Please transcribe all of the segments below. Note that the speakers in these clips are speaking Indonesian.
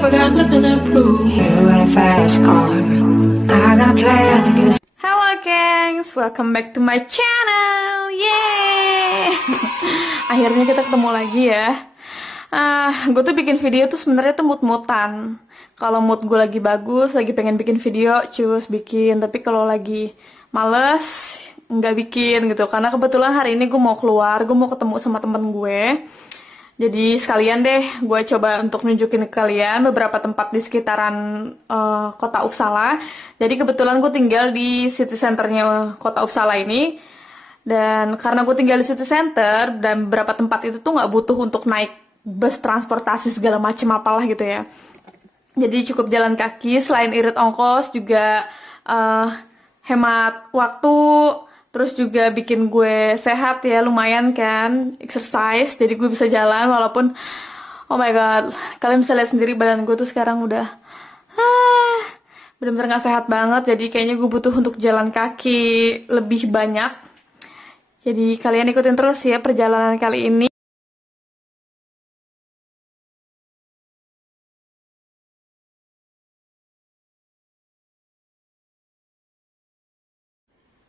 Halo gengs, welcome back to my channel. Yeay. Akhirnya kita ketemu lagi ya. Gue tuh bikin video tuh sebenarnya tuh mood-moodan. Kalau mood gue lagi bagus, lagi pengen bikin video, cus bikin. Tapi kalau lagi males, nggak bikin gitu. Karena kebetulan hari ini gue mau keluar, gue mau ketemu sama temen gue. Jadi sekalian deh gue coba untuk nunjukin ke kalian beberapa tempat di sekitaran kota Uppsala. Jadi kebetulan gue tinggal di city centernya kota Uppsala ini. Dan karena gue tinggal di city center dan beberapa tempat itu tuh nggak butuh untuk naik bus transportasi segala macam apalah gitu ya. Jadi cukup jalan kaki, selain irit ongkos juga hemat waktu. Terus juga bikin gue sehat ya, lumayan kan, exercise. Jadi gue bisa jalan walaupun, oh my god, kalian bisa lihat sendiri badan gue tuh sekarang udah bener-bener gak sehat banget. Jadi kayaknya gue butuh untuk jalan kaki lebih banyak. Jadi kalian ikutin terus ya perjalanan kali ini.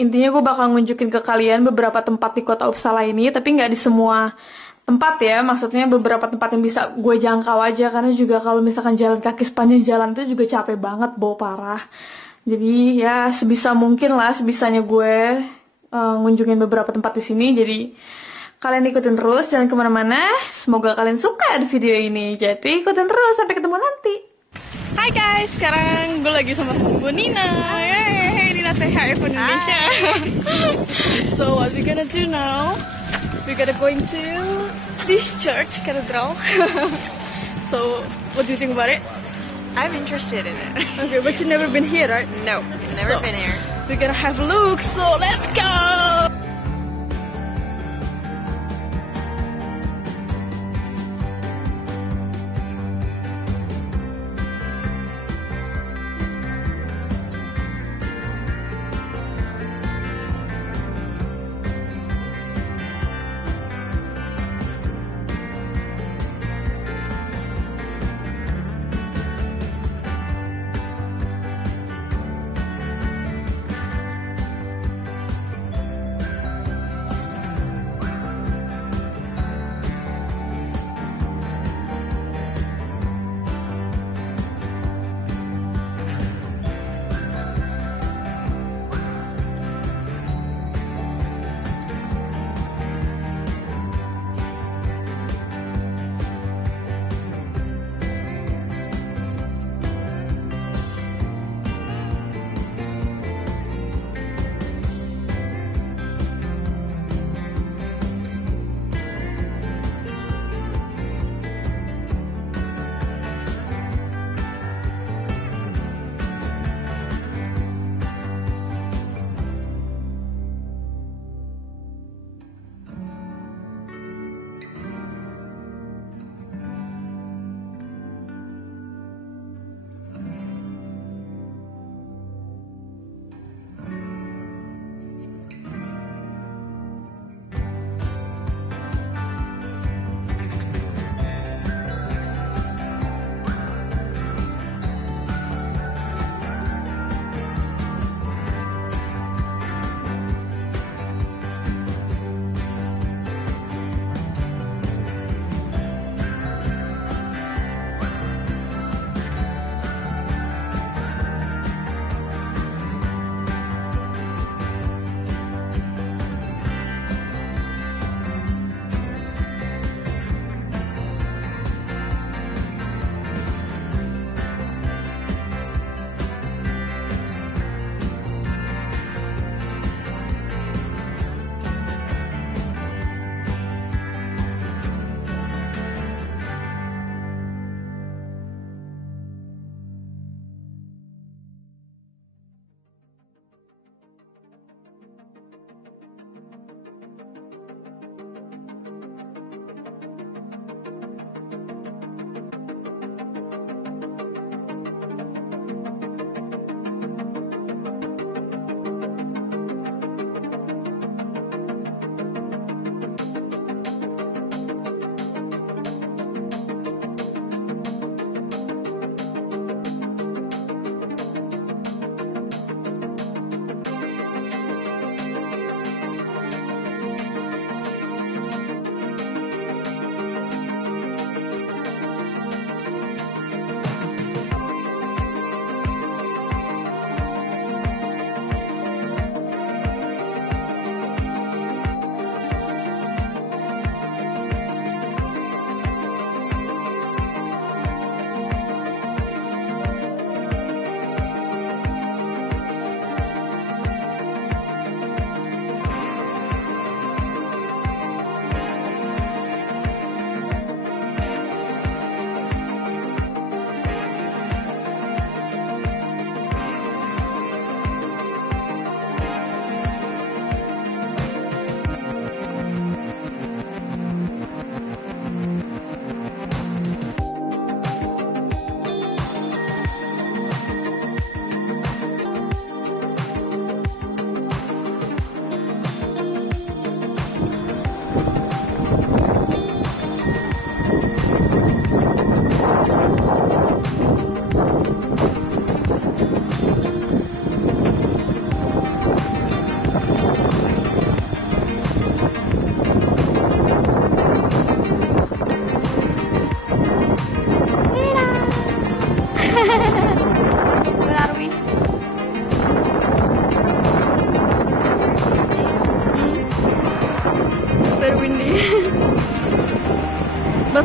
Intinya gue bakal nunjukin ke kalian beberapa tempat di kota Uppsala ini, tapi nggak di semua tempat ya, maksudnya beberapa tempat yang bisa gue jangkau aja, karena juga kalau misalkan jalan kaki sepanjang jalan itu juga capek banget, bau parah. Jadi ya sebisa mungkin lah, sebisanya gue ngunjungin beberapa tempat di sini, jadi kalian ikutin terus, jangan kemana-mana, semoga kalian suka di video ini, jadi ikutin terus, sampai ketemu nanti. Hai guys, sekarang gue lagi sama temen gue Nina. Hey Nina, say hi from Indonesia. So what we gonna do now? We're gonna going to this church, cathedral. So what do you think about it? I'm interested in it. Okay, but you've never been here, right? No, never been here. We're gonna have a look, so let's go!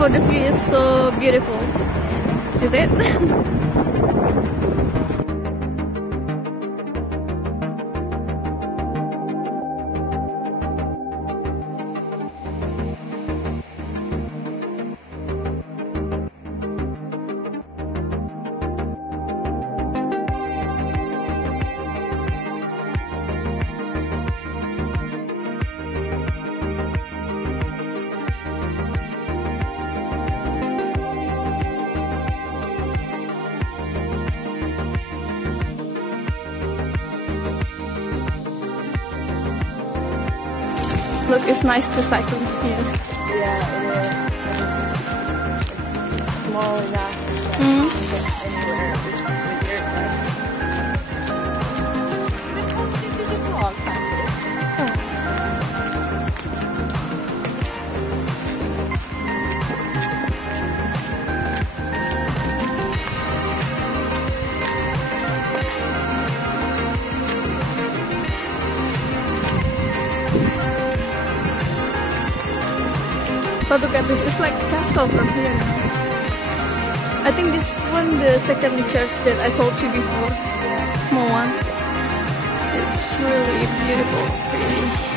for the view is so beautiful. Is it? Look, it's nice to cycle here. Yeah, it is. It's small enough that Mm. you can get anywhere with your bike. Even closer to the vlog, But look at this, it's like castle from here. I think this one, the second church that I told you before, small one. It's really beautiful, pretty.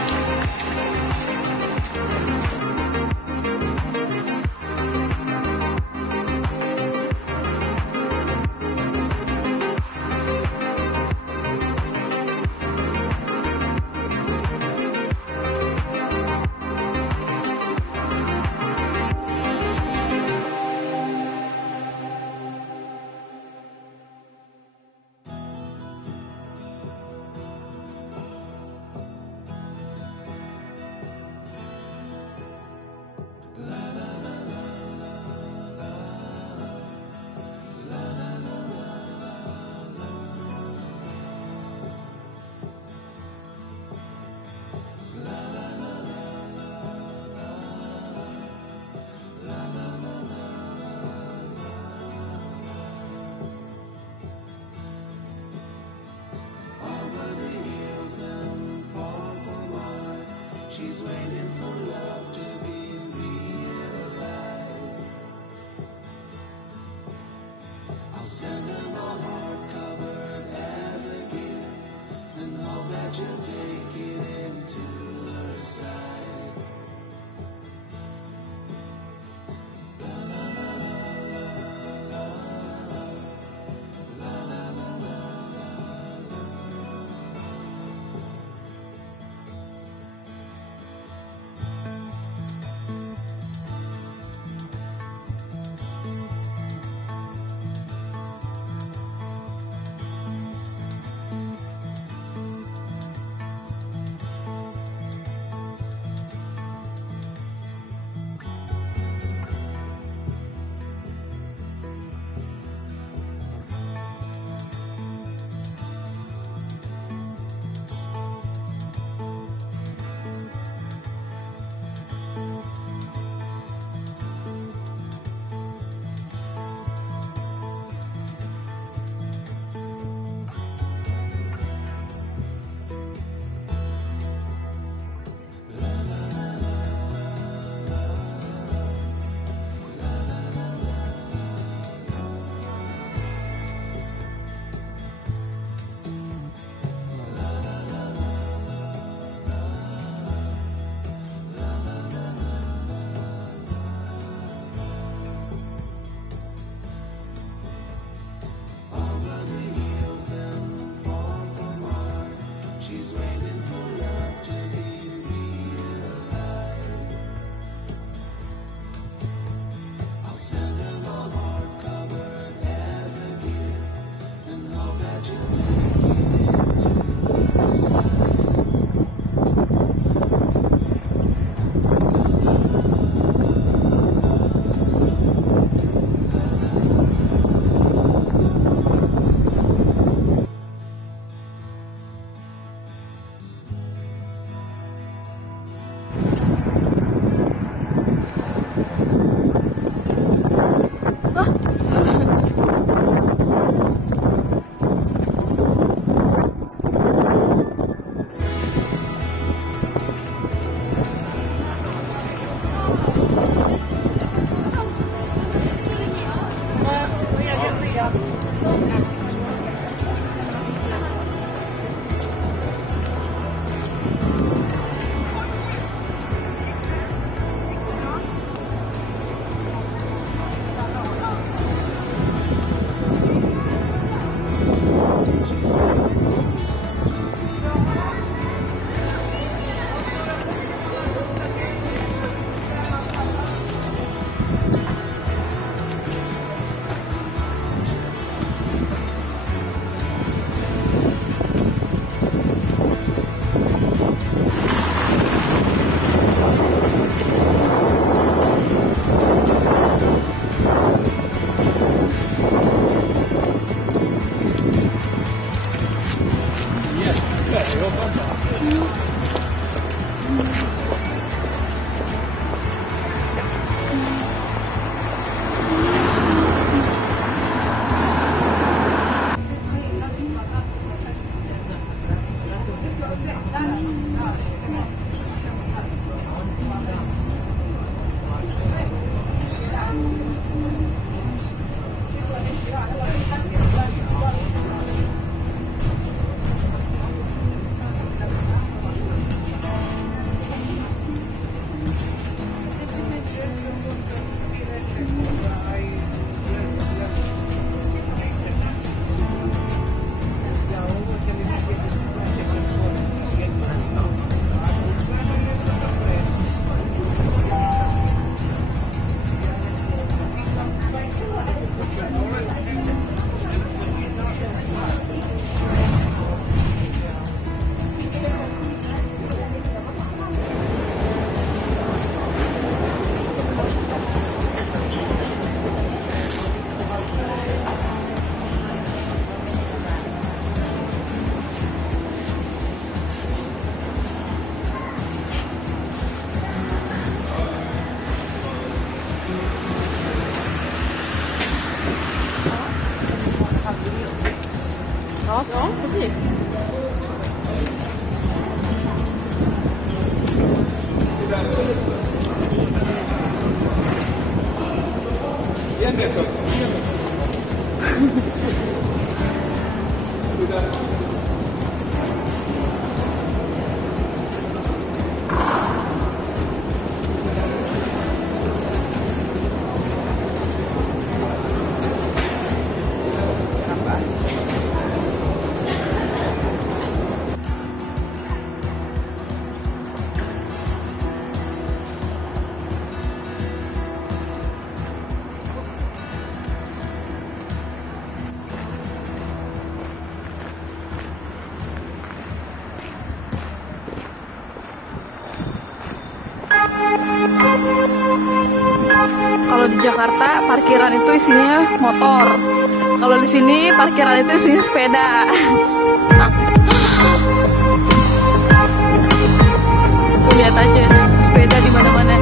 Ja, precis. Kalau di Jakarta parkiran itu isinya motor. Kalau di sini parkiran itu isinya sepeda. Tuh lihat aja sepeda di mana-mana.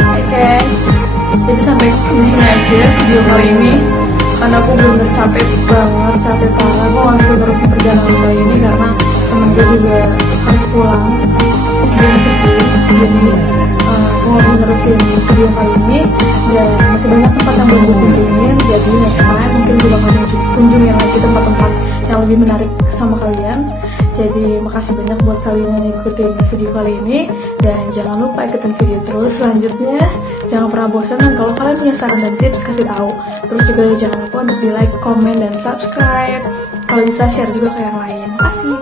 Hai guys, jadi sampai di sini aja video kali ini. Karena aku bener capek banget, capek parah. Aku gak bisa terusin perjalanan kali ini karena temen gue juga harus pulang. Dia kecil, jadi aku gak bisa terusin video kali ini. Dan masih banyak tempat yang belum gue kunjungin. Jadi next time mungkin gue bakal kunjungin lagi tempat-tempat yang lebih menarik sama kalian. Jadi makasih banyak buat kalian yang ngikutin video kali ini. Dan jangan lupa ikutin video terus selanjutnya. Jangan pernah bosan, dan kalau kalian punya saran dan tips kasih tahu. Terus juga jangan lupa untuk di like, comment, dan subscribe. Kalau bisa share juga ke yang lain. Makasih.